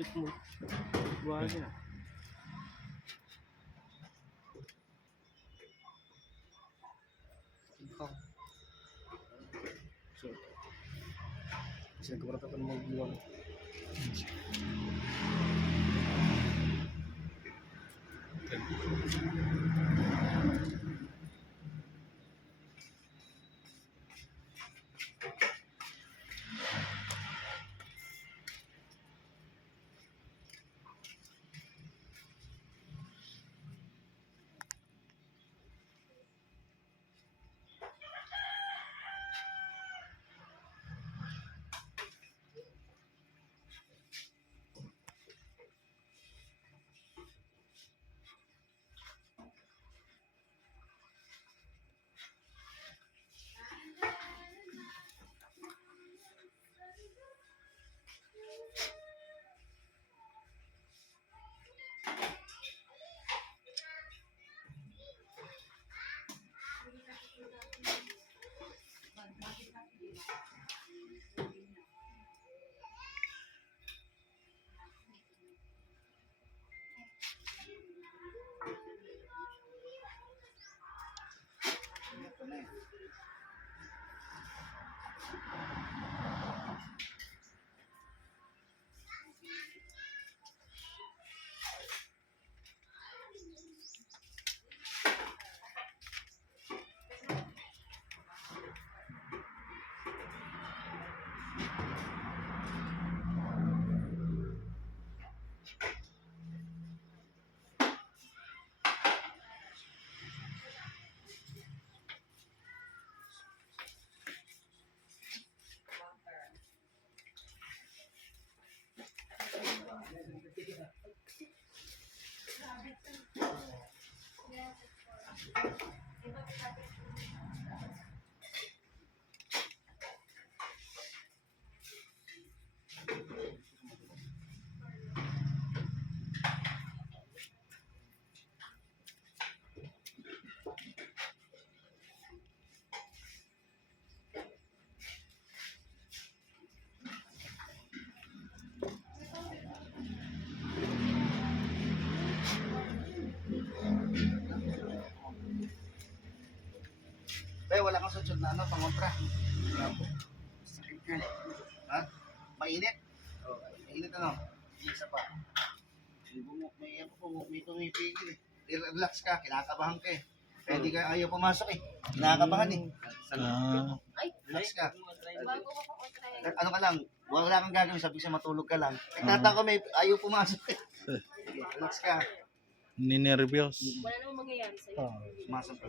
Bidok mo. Buwan niya. So, kasi nagkakarata ka ng mga buwan. man. Pero wala kang susunod na ano, pangontra. Sakit ka. Ha? Mainit? Oh, mainit ano? Isa pa. May May, ano po, may tumipigil eh. Relax ka, kinakabahan ka eh. Di ka ayaw pumasok eh. Kinakabahan eh. Ah, Relax ka. Ano ka lang, wala kang gagawin, sabi sa matulog ka lang. Eh, tata ko may ayaw pumasok eh. Relax ka. ninervyos. Wala namang mangyayari sa'yo. Pumasok ka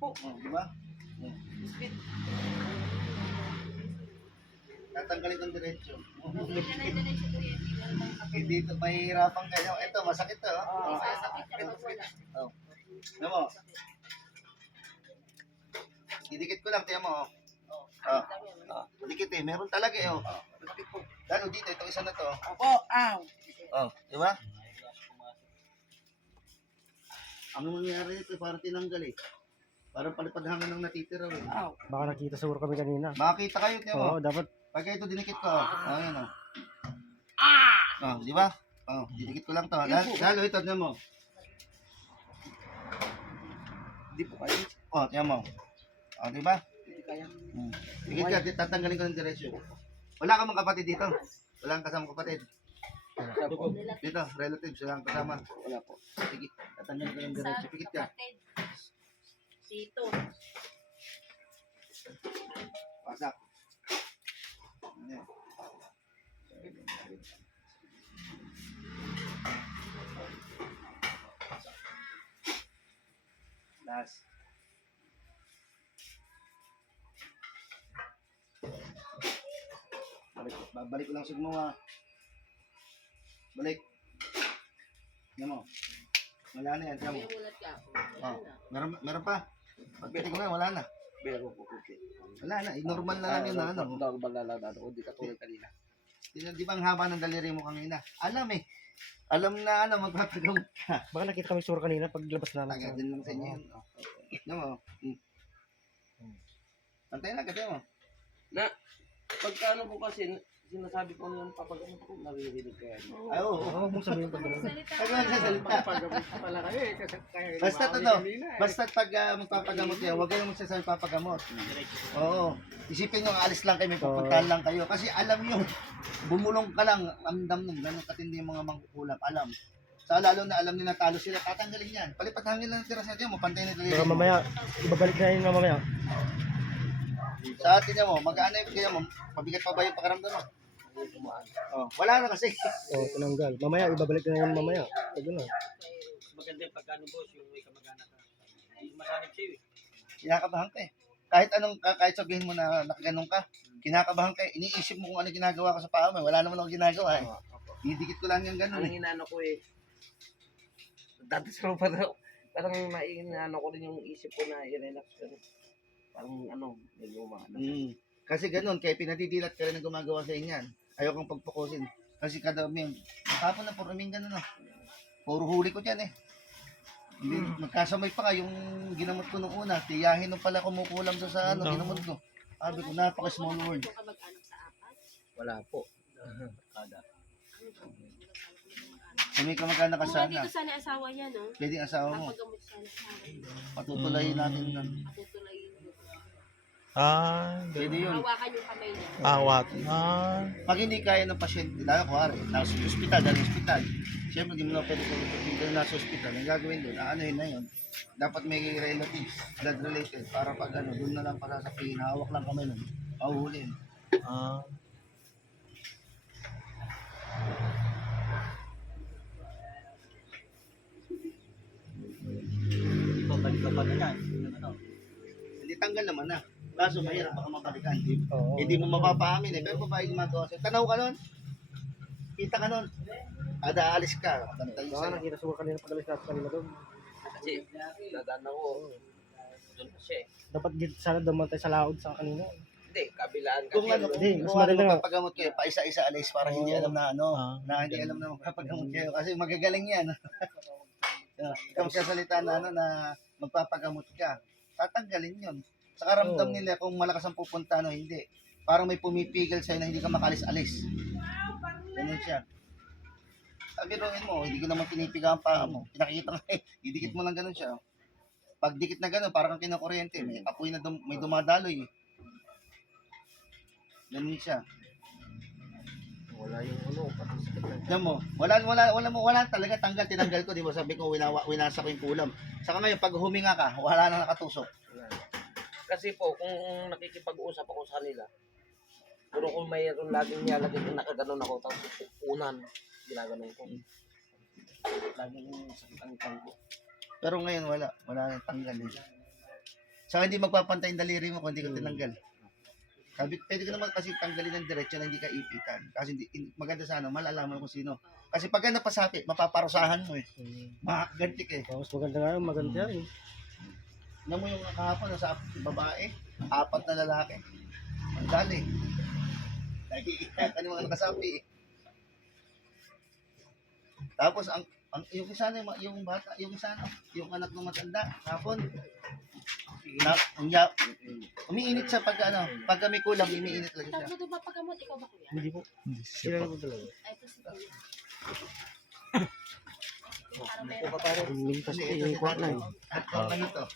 po. Oh, di ba? Oh. Tatanggalin kong diretso. Hindi na lang din siya kuryente. Meron tayong kapatid. Hindi ito, mahihirapan kayo. Ito, masakit to. Oh. May sasakit ka wala. Oh. Ano mo? Didikit ko lang, tiyan mo. Oh. Oh. Oh. Dikit eh. Meron talaga eh. Oh. Lalo dito, itong isa na to. Opo, aw. Oh, di ba? Ang mangyayari nito, parang tinanggal eh. Parang palipad hangin ng natitira eh. Aw. Baka nakita siguro kami kanina. Makakita kayo, tiyan mo. Oo, dapat Pagka ito dinikit ko, oh. Oh, yan oh. Ah! Oh, di ba? Oh, didikit ko lang to. Lalo, lalo ito, tiyan mo. Hindi po kayo. Oh, tiyan mo. Oh, di ba? Hindi kaya. Hmm. Dikit ka, tatanggalin ko ng diretsyo. Wala ka mga kapatid dito. Wala kang kasama kapatid. Wala po. Dito, relatives, wala kang kasama. Wala po. Sige, tatanggalin ko ng diretsyo. Pikit ka. Sito. Pasak. Ayan. Last. Balik, babalik ko lang sa mga Balik. Yan mo. Wala na yan. Yan mo. Oh, meron, meron pa. Pagpitik mo na, wala na. Meron po kunti. Wala na. eh, Normal na lang yun na ano. Normal na lang ano. Hindi katulad kanina. Di, di ba ang haba ng daliri mo kanina? Alam eh. Alam na ano, magpapagamot ka. baka nakita kami siguro kanina paglabas namin. Taga, din lang sa inyo yun. Oh. Ano mo? Hmm. Antayin lang kasi mo. Pagka ano po kasi, sinasabi ko yung papagamot ko, naririnig kaya. Ay, oo. Oo, huwag mong sabihin pag. Salita Pag nagsasalita. pala kayo eh. Kasi kaya Basta ano, basta pag uh, magpapagamot kayo, huwag kayong magsasabi papagamot. Oo. Isipin nyo, alis lang kayo, may pupuntahan lang kayo. Kasi alam nyo, bumulong ka lang, amdam nung ganun katindi yung mga mangkukulam. Alam. Sa lalo na alam nila talo sila, tatanggalin yan. Palipat hangin lang ang tira sa atin mo, pantay na Pero daliri mo. mamaya, ibabalik na yun mamaya. Sa atin niya mo, magkano yung kaya mo, mabigat pa ba yung pakaramdam mo? Oh, wala na kasi. Oo, tinanggal. Mamaya, ibabalik na yun mamaya. Pag gano'n. Maganda yung pagkano boss, yung may kamag-anak ka. Hindi masanib sa'yo eh. Kinakabahan ka eh. Kahit anong, ka- kahit sabihin mo na nakaganong ka, kinakabahan ka eh. Iniisip mo kung ano ginagawa ko sa paa mo. eh. Wala naman ako ginagawa eh. Didikit ko lang yung ganun Anong eh. inaano ko eh. Dati sa pa daw. Parang mainaano ko rin yung isip ko na i-relax ko. Parang ano, medyo umaano. Mm. Kasi ganun, kaya pinadidilat ka rin ng gumagawa sa inyan. Ayaw kong pagpukusin. Kasi kada uming, hapon na puro uming ganun ah. Puro huli ko dyan eh. Hindi, magkasamay pa nga yung ginamot ko nung una. Tiyahin nung pala kumukulam doon sa ano, No. ginamot ko. Sabi ko, napaka small world. Kung. Wala po. Kung may kamagana ka Kung sana, dito sana asawa niya, no? pwede asawa mo. Papagamot sana. Patutulayin natin nun. Patutulayin. Ah, Pwede yun. Hawakan yung kamay niya. awat. Ah, Pag hindi kaya ng pasyente, lalo kuwari, nasa ospital, dahil ospital, siyempre hindi mo na pwede kung dahil nasa ospital, ang gagawin doon, aanuhin na yun, dapat may relatives, blood related, para pag ano, doon na lang para sa hawak lang kamay nun, mahuhulin. ah. Hindi tanggal naman na. Kaso mahirap baka mabalikan. Hindi, Oo. hindi mo mapapaamin eh, pero babae gumagawa sa'yo. Tanaw ka nun. Kita ka nun. Ada alis ka, bantay Baka sa'yo. nakita siguro kanina pagalis natin kanina doon. Kasi dadaan ako. Doon pa siya eh. Dapat sana dumantay sa laod sa kanina. Hindi, kabilaan kasi. Kung ano, Hindi, kung mas ano maganda nga. magpapagamot kayo, pa isa-isa alis para hindi alam na ano, Ah, na hindi alam na magpapagamot kayo kasi magagaling yan. Yeah, Ikaw magsasalita na ano na magpapagamot ka, tatanggalin yun. Sa karamdam Oo. nila kung malakas ang pupunta no, hindi. Parang may pumipigil sa'yo na hindi ka makalis-alis. Ganun siya. Sabi roin mo, hindi ko naman pinipiga ang paa mo. Pinakikita nga eh, didikit mo lang ganun siya. Pag dikit na ganun, parang kang kinukuryente. May apoy na dum- may dumadaloy. eh. Ganun siya. Wala yung ano, pati sakit. Alam mo, wala, wala, wala, mo, wala talaga tanggal, tinanggal ko, di ba? Sabi ko, winawa, winasa ko yung kulam. Saka ngayon, pag huminga ka, wala na nakatusok. Wala. Kasi po, kung nakikipag-usap ako sa kanila, puro kung mayroon laging nilalagay kung nakaganon ako, tapos unan, ginaganon ko. Lagi yung sakit ang tiyan ko. Pero ngayon wala. Wala nang tanggal eh. Saka hindi magpapantay yung daliri mo kung hindi ko tinanggal. Sabi, pwede ko naman kasi tanggalin ng diretso na hindi ka ipitan. Kasi hindi, maganda sana, malalaman kung sino. Kasi pag napasapit, mapaparusahan mo eh. Mm. Makagantik eh. Tapos maganda nga yun, maganda eh. Alam mo yung kahapon, nasa babae, apat na lalaki. Ang dali. Nakikita ka ng mga nakasapi eh. Tapos ang ang yung isa na yung bata, yung isa na, yung anak ng matanda, kahapon. Na, ang ya, umiinit siya pag ano, pag may kulang, umiinit talaga siya. Tapos ito papagamot, ikaw ba kuya? Hindi po. Hindi Sila siya po. po talaga. Ay, ito si kuya. Ang lintas ko yung kuwan na. Ang lintas.